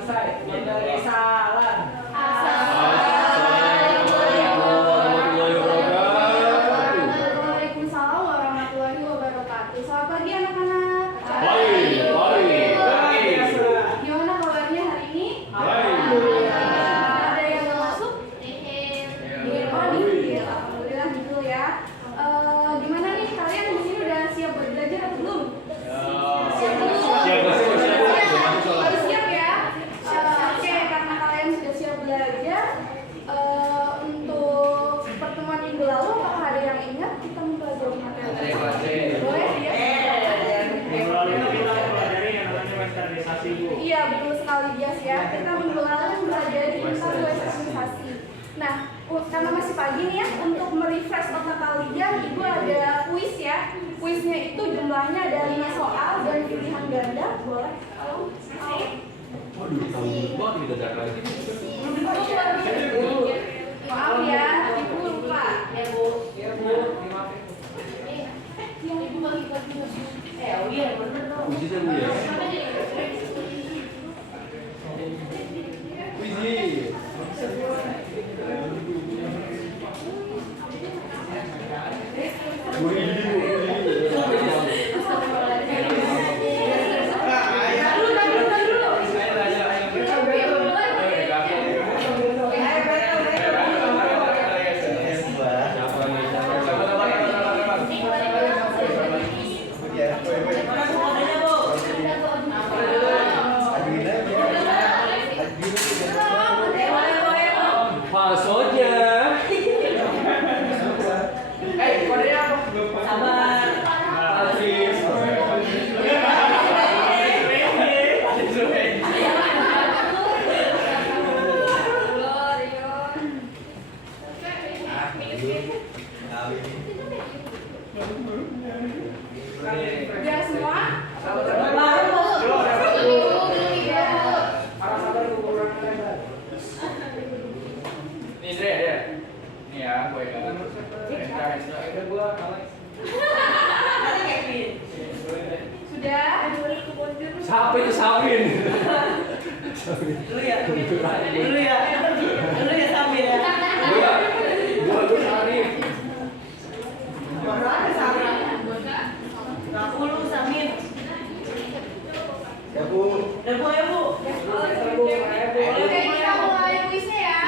selesai. Dari salam. Waalaikumsalam warahmatullahi wabarakatuh. Selamat pagi anak-anak. Pagi. Gimana kabarnya hari ini? Baik. Ada yang mau masuk? Oh, nihil. Alhamdulillah gitu ya. Gimana nih kalian di sini udah siap belajar atau belum? Siap belum? Harus siap ya. Oke, karena kalian sudah siap belajar, untuk pertemuan minggu lalu apakah ada yang ingat kita mempelajari materi? Boleh ya? Iya, betul sekali Bias ya. Kita minggu lalu mempelajari tentang westernisasi. Nah, karena masih pagi nih ya, untuk merefresh otak kalian, Ibu ada kuis ya. Kuisnya itu jumlahnya ada 5 soal dan pilihan ganda. Boleh? Maaf ya, Ibu lupa. Ibu bagi-bagi. Oh iya, bener dong. Udah semua? Nih Dre, nih ya, gue kan. Udah gua kalah. Sudah? Siapa itu Samin? Dulu ya sambil ya. Dua hari. Mana ada sambil? 60 Samin. Ya Bu. Udah Bu ya Bu. Oke, kita mulai kuisnya ya.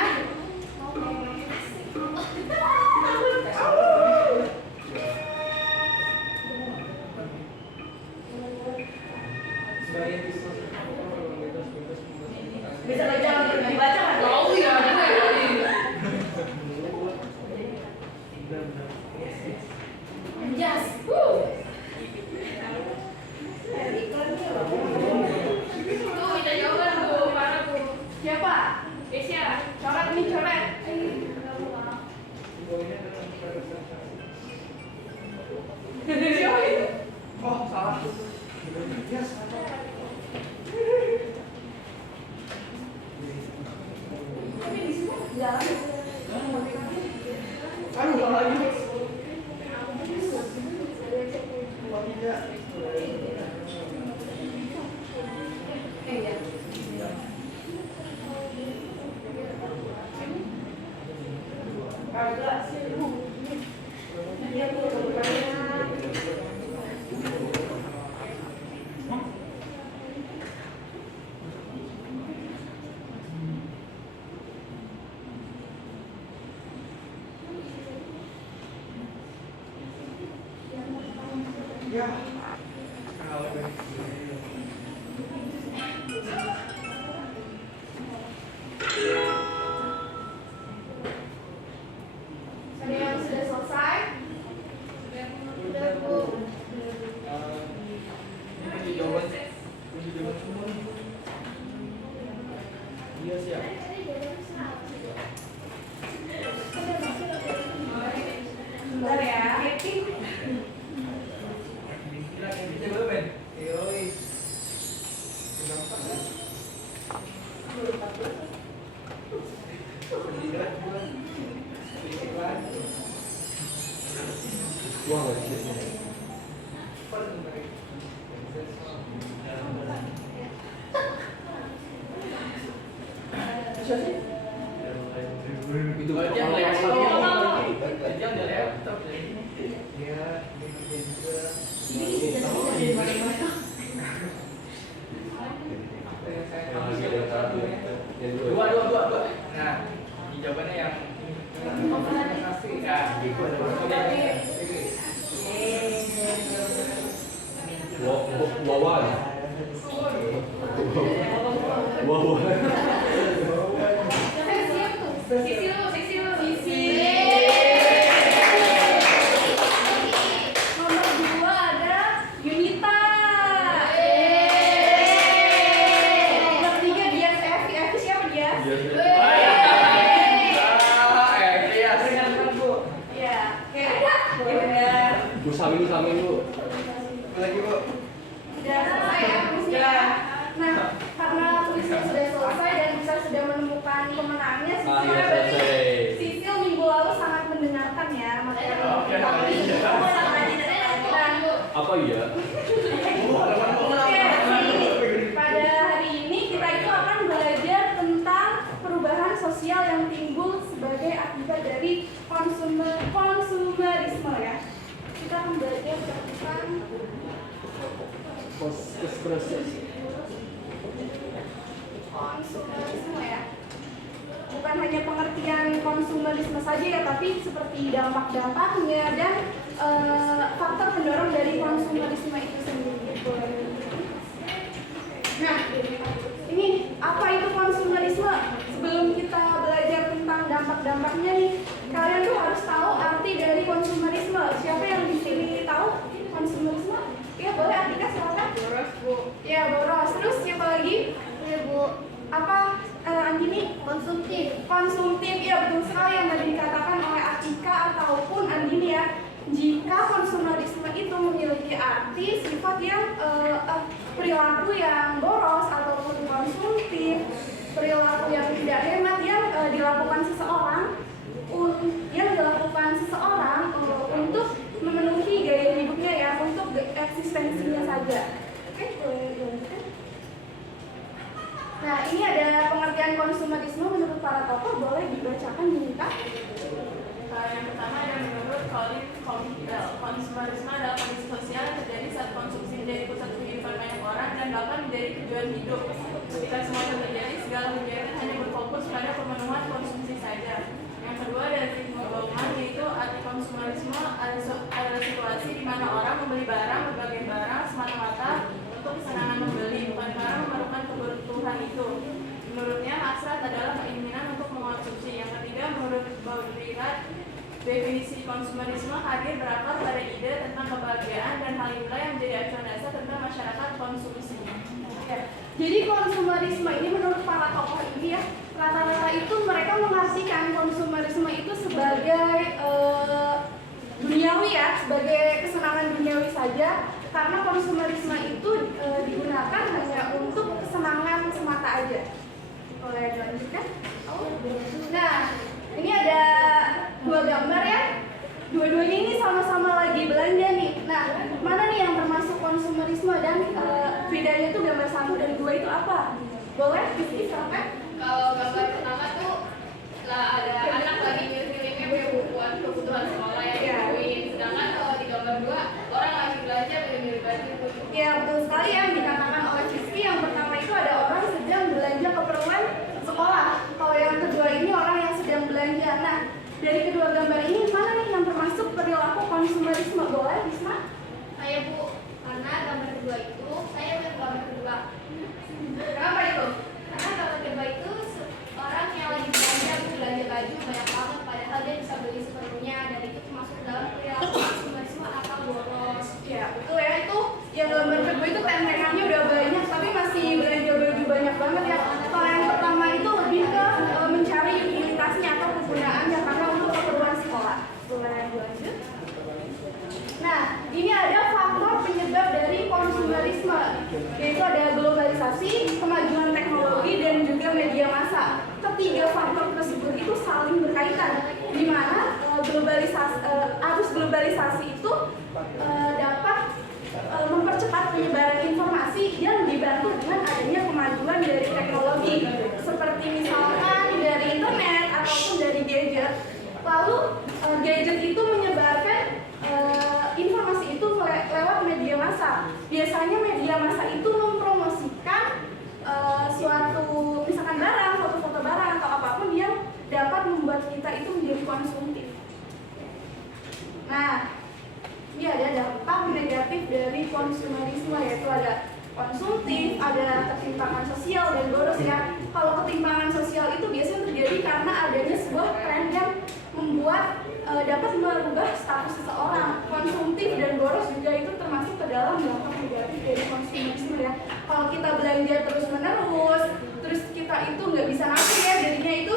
Bisa dibaca nggak? Oh iya, Jas. Tuh, minta jawaban Bu, mana Bu? Siapa? Kesia. Coret nih, coret. Siapa itu? Oh, salah. Tapi di sini jalan. Aduh, salah lagi. Iya. Ya. Ada yang sudah selesai? Sudah Bu. Iya siap. Bentar ya. Itu Oh, dia ngeliat kalau dia ngeliat laptop jadi. Dua. Nah, jawabannya yang Wawan. Nomor 2 ada Yunita. Nomor 3 dia Evi siapa dia? Iya. Bu samin bu. Lagi bu. Sudah selesai ya kuisnya. Nah, karena kuisnya sudah selesai dan kita sudah menemukan pemenangnya, Akhirnya berarti selesai. Sisil minggu lalu sangat mendengarkan ya materi. Oke. Apa iya? Pada hari ini kita itu akan belajar tentang perubahan sosial yang timbul sebagai akibat dari konsumerisme ya. Kita akan belajar tentang konsumerisme ya. Bukan hanya pengertian konsumerisme saja ya, tapi seperti dampak-dampaknya dan faktor pendorong dari konsumerisme itu sendiri. Nah, ini apa itu konsumerisme? Sebelum kita belajar tentang dampak-dampaknya nih, kalian tuh harus tahu arti dari konsumerisme. Siapa yang di sini tahu konsumerisme? Ya boleh, Atika silakan. Boros bu. Ya boros. Terus siapa lagi? Ya bu. Apa Andini? Konsumtif, iya betul sekali yang tadi dikatakan oleh Atika ataupun Andini ya. Jika konsumerisme itu memiliki arti sifat yang perilaku yang boros ataupun konsumtif, perilaku yang tidak hemat yang dilakukan seseorang untuk memenuhi gaya hidupnya ya, untuk eksistensinya saja. Oke, boleh dilanjutkan. Nah, ini ada pengertian konsumerisme menurut para tokoh, boleh dibacakan Yunita. Yang pertama ada menurut Colin Campbell. Konsumerisme adalah kondisi sosial yang terjadi saat konsumsi menjadi pusat kehidupan banyak orang dan bahkan menjadi tujuan hidup. Ketika semua itu terjadi, segala kegiatan hanya berfokus pada pemenuhan konsumsi saja. Yang kedua dari Zygmunt Bauman, yaitu arti konsumerisme adalah situasi di mana orang membeli berbagai barang semata-mata untuk kesenangan membeli, bukan karena memerlukan kebutuhan itu. Menurutnya, hasrat adalah keinginan untuk mengonsumsi. Yang ketiga, menurut Baudrillard, definisi konsumerisme hadir berakar pada ide tentang kebahagiaan dan hal inilah yang menjadi acuan dasar tentang masyarakat konsumsi. Ya. Jadi konsumerisme ini menurut para tokoh ini ya, rata-rata itu mereka mengartikan konsumerisme itu sebagai duniawi ya, sebagai kesenangan duniawi saja, karena konsumerisme itu digunakan hanya untuk kesenangan semata aja. Boleh dilanjutkan? Nah, ini ada dua gambar ya. Dua-duanya ini sama-sama lagi belanja nih. Nah, mana nih yang termasuk konsumerisme dan bedanya itu gambar 1 dan 2 itu apa? Boleh Rizky silakan? Kalau gambar pertama tuh lah ada anak lagi milih-milih buat kebutuhan sekolah yang dibutuhin. Sedangkan kalau di gambar 2 orang lagi belanja milih-milih baju. Ya betul sekali yang dikatakan oleh Rizky. Yang pertama itu ada orang sedang belanja keperluan sekolah. Kalau yang kedua ini orang yang sedang belanja. Nah, dari kedua gambar ini mana nih yang termasuk perilaku konsumerisme? Boleh Bisma? Saya bu, karena gambar kedua itu saya melihat gambar kedua. Kenapa itu? Karena gambar kedua itu orang yang lagi belanja baju banyak banget, padahal dia bisa beli seperlunya dan itu termasuk dalam perilaku konsumerisme atau boros. Ya betul ya, itu yang gambar kedua itu tentengannya udah banyak tapi masih belanja baju banyak banget ya. Kalau yang pertama itu lebih ke mencari utilitasnya atau kegunaannya karena untuk keperluan sekolah. Boleh lanjut? Nah, ini ada faktor penyebab dari konsumerisme, yaitu ada globalisasi, kemajuan teknologi, dan juga media massa. Ketiga faktor tersebut itu saling berkaitan, di mana arus globalisasi itu dapat mempercepat penyebaran informasi yang dibantu dengan adanya kemajuan dari teknologi. Seperti misalkan Lalu gadget itu menyebarkan informasi itu lewat media massa. Biasanya media massa itu mempromosikan suatu misalkan barang, foto-foto barang atau apapun yang dapat membuat kita itu menjadi konsumtif. Nah, ini ada dampak negatif dari konsumerisme, yaitu ada konsumtif, ada ketimpangan sosial dan boros ya. Kalau ketimpangan sosial itu biasanya terjadi karena adanya sebuah tren yang membuat dapat merubah status seseorang. Konsumtif dan boros juga itu termasuk ke dalam dampak negatif dari konsumerisme ya. Kalau kita belanja terus menerus, terus kita itu nggak bisa nabung ya, jadinya itu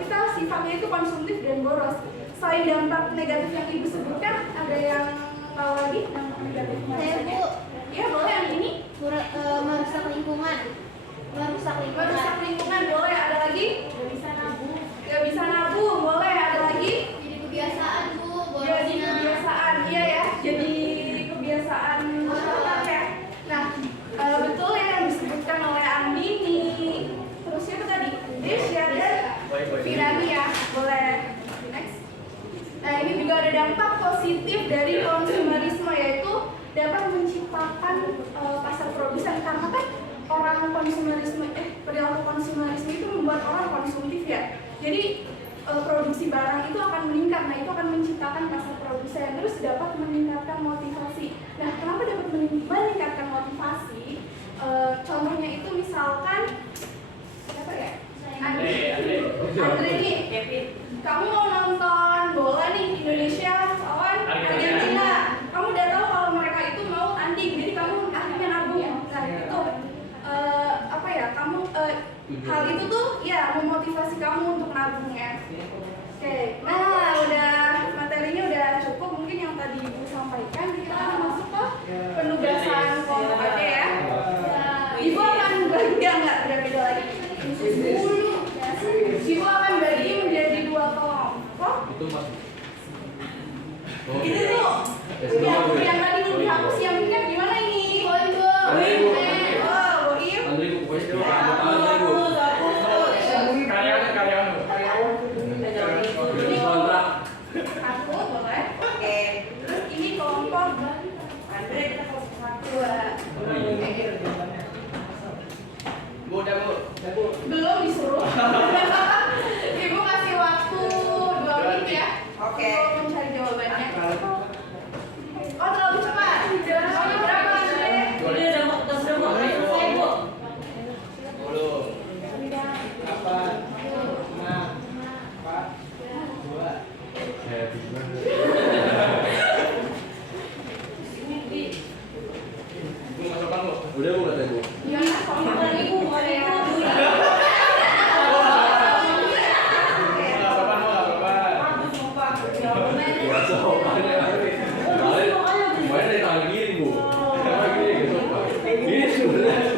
kita sifatnya itu konsumtif dan boros. Selain dampak negatif yang ibu sebutkan, ada yang tahu lagi dampak negatifnya? Saya Bu, Ya boleh yang ini. merusak lingkungan. Merusak lingkungan. Merusak lingkungan boleh, ada lagi? Nggak bisa nabung. Gak bisa nabung boleh, ada lagi? Jadi kebiasaan Bu, Jadi borosnya. kebiasaan, iya ya. Jadi kebiasaan masyarakat ya. Nah, betul ya yang disebutkan oleh Andini. Terus siapa tadi? Desya dan Firani ya. Boleh. Next. Nah, ini juga ada dampak positif dari konsumerisme, yaitu dapat menciptakan pasar produsen, karena kan orang konsumerisme perilaku konsumerisme itu membuat orang konsumtif ya. Jadi produksi barang itu akan meningkat. Nah, itu akan menciptakan pasar produsen, terus dapat meningkatkan motivasi. Nah, kenapa dapat meningkatkan motivasi? Contohnya itu misalkan siapa ya? Andre nih. Kamu mau nonton bola nih Indonesia lawan Argentina. Kamu udah tahu kalau mereka itu mau tanding, jadi kamu akhirnya nabung. Nah, itu apa ya? Kamu hal itu tuh ya memotivasi kamu untuk nabung ya. Oke, nah udah materinya udah cukup. Mungkin yang tadi ibu sampaikan, kita akan masuk ke penugasan kelompok aja ya. Ibu akan bagi nggak beda lagi. Ibu akan bagi menjadi 2 kelompok. Itu Mas. Ini tuh yang tadi belum dihapus, yang ingat gimana ini? Oh Ibu. Oh, Boim. Andri Bu, wes Bu. Karyawan. Ini kontrak. Aku boleh. Oke. Terus ini kelompok Andre, kita kelompok 1, 2. Bu, udah Bu. Belum disuruh. Ibu kasih waktu 2 menit ya. Oke. Untuk mencari jawabannya. Oh, terlalu cepat. Kamu berapa, Andre? Boleh. Udah mau selesai Bu. 10. 8. 2. Ya, gimana? Bu, masuk Bang, Bu. Udah Bu kata Bu. Iya, kamu tadi Bu ada yang Biasa kemarin dari tangan kiri Bu. Tangan kiri gitu. Ini sebenarnya.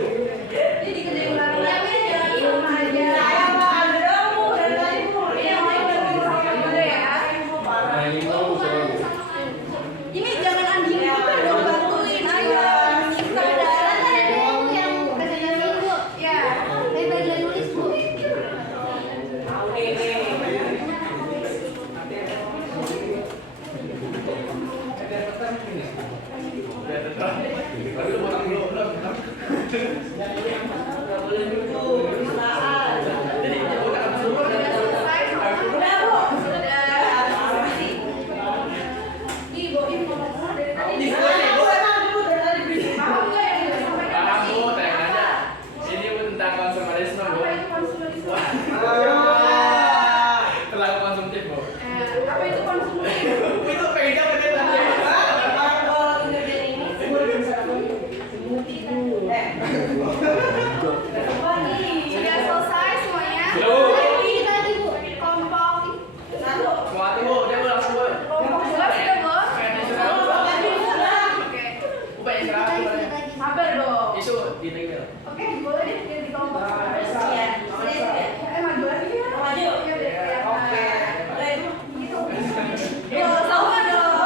Jadi dikerjain bareng-bareng jangan sama aja. Saya mau ada dong Bu, dari tadi Bu. Yang lain udah sama juga ya. Nah, ini mau Bu sama Bu. Ini jangan Andini juga dong, bantuin ayo. Kita ada Yang presentasi Bu. ya. Saya bagian nulis Bu. Tapi lu potong dulu, belum. Udah selesai sama. Udah Bu. Sudah. Ih, Boim ngomong dari tadi. Paham nggak yang udah sampaikan Paham tadi? Bu, tanya aja. Ini Bu tentang konsumerisme Bu. Apa itu konsumerisme? Terlalu konsumtif Bu. Apa itu konsumerisme? Itu pengen jawab dia tadi. Sudah selesai semuanya? Belum. Ini tadi Bu, kelompok Mau hati Bu, udah Bu langsung Bu. kelompok 2 sudah Bu? Pengen istirahat. Oke. Bu pengen istirahat Bu. Sabar dong. Isu di tinggal. Oke, boleh deh jadi di kelompok 1. Iya. Maju lagi ya. Maju. Iya, biar kelihatan. Oke. Gitu. Yo, sama dong.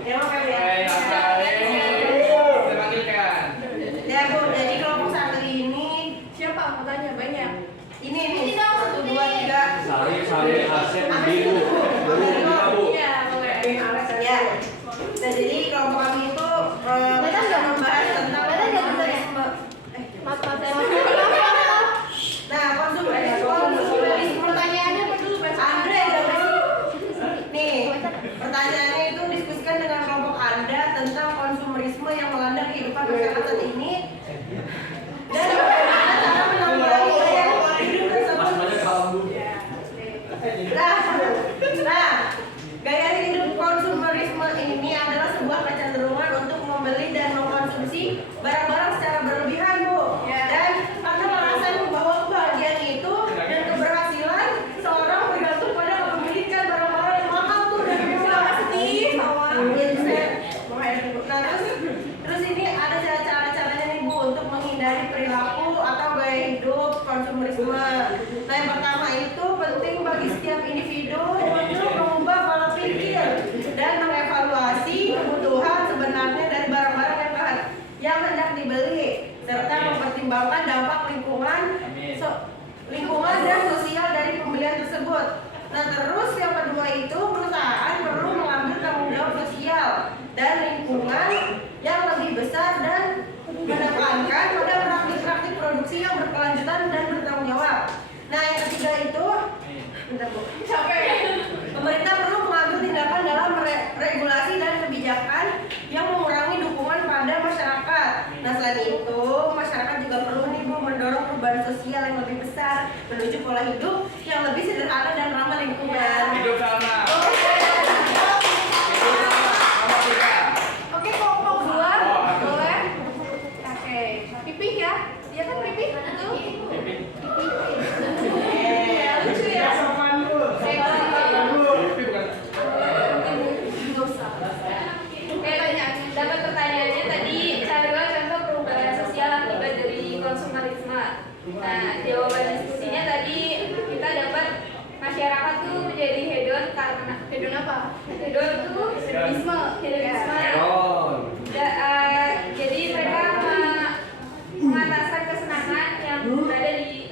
Terima kasih ya. Kita panggilkan. Ya Bu, jadi kelompok 1 ini Siapa anggotanya? Banyak. ini nih 1, 2, 3. Sari konsumerisme yang melanda kehidupan masyarakat saat ini dan bagaimana cara menanggulangi gaya hidup tersebut. Nah, gaya hidup konsumerisme ini adalah sebuah kecenderungan untuk membeli dan mengkonsumsi barang-barang secara berlebihan, Bu. Dan karena merasa bahwa kebahagiaan itu dan keberhasilan seorang bergantung pada kepemilikan barang-barang yang mahal tuh dan mewah. Nah, terus ini ada cara-caranya nih, Bu, untuk menghindari perilaku atau gaya hidup konsumerisme. Nah, yang pertama itu penting bagi setiap individu untuk mengubah pola pikir dan mengevaluasi kebutuhan sebenarnya dari barang-barang yang hendak dibeli serta mempertimbangkan dampak lingkungan dan sosial dari pembelian tersebut. Nah, terus yang kedua itu perusahaan perlu mengambil tanggung jawab sosial dan lingkungan yang lebih besar dan menekankan pada praktik-praktik produksi yang berkelanjutan dan bertanggung jawab. Nah, yang ketiga itu pemerintah perlu mengambil tindakan dalam regulasi dan kebijakan yang mengurangi dukungan pada masyarakat. Nah, selain itu masyarakat juga perlu nih, Bu, mendorong perubahan sosial yang lebih besar menuju pola hidup yang lebih sederhana dan ramah lingkungan. Hidup sama. Oke, kok mau keluar? Boleh? Oke, pipih ya? Iya kan pipih? Betul? Lucu ya? Dapat pertanyaannya tadi, carilah contoh perubahan sosial akibat dari konsumerisme. Nah, jawaban diskusinya tadi kita dapat masyarakat tuh menjadi hedon karena hedon apa? Hedon tuh hedonisme. Jadi mereka mengataskan kesenangan yang berada di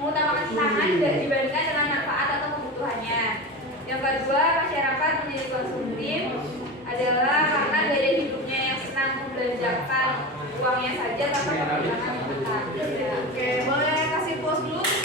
mengutamakan kesenangan dibandingkan dengan manfaat atau kebutuhannya. Yang kedua, masyarakat menjadi konsumtif adalah karena gaya hidupnya yang senang membelanjakan uangnya saja tanpa pertimbangan yang matang. Oke, boleh kasih pause dulu.